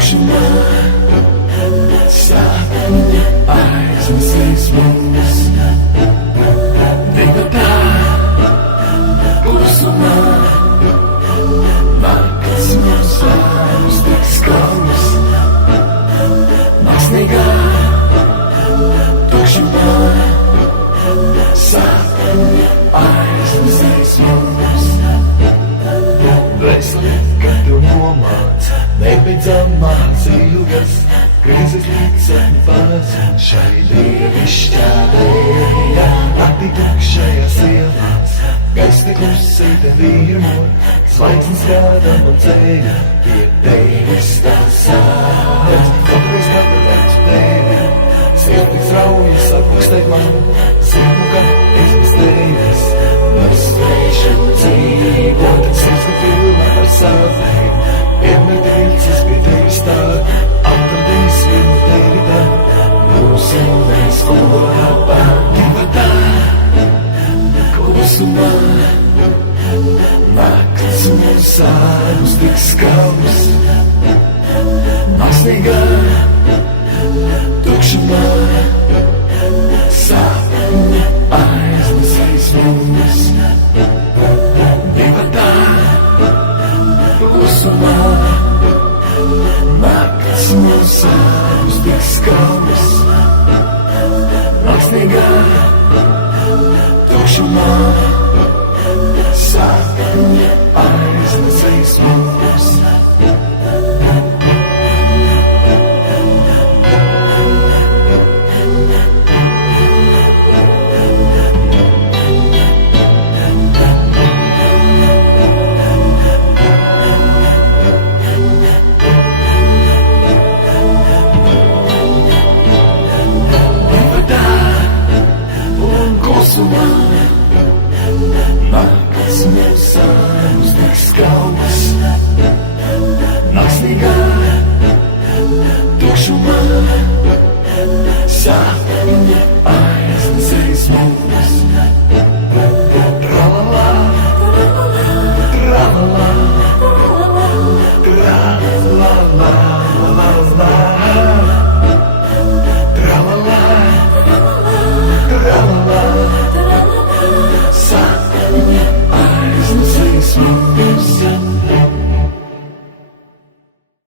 tukšumā sapņi aiznesīs mums. Divatā klusumā nakts mums vairs tik skalbs. Mākslīgā tukšumā sapņi aiznesīs mums. Dvēseli, kad tu nomāc, nebeidzamās ilgas, griezes līdzekļu fāzi šai dievišķādējā, naktī tukšajās ielās, gaiss te klusi te virmo, zvaigznes rāda man ceļu, pie tevis tās sāc, katreiz atradāt tevi, sirds raujas apakstēt man, zinu, ka es bez tevis, nespēšu dzīvot, sirds ka pilna ar sāpēm, vienmēr ticis pie tevis tā, atradīs vienu tevi tā, mūsu mēs kopā divatā, klusumā, nakts mums sārus tik skambs, mākslīgā tukšumā, sapņi aiznesīs mums. Divatā, klusumā, nakts mums sārus tik skambs, mākslīgā tukšumā, sapņi aiznesīs mums.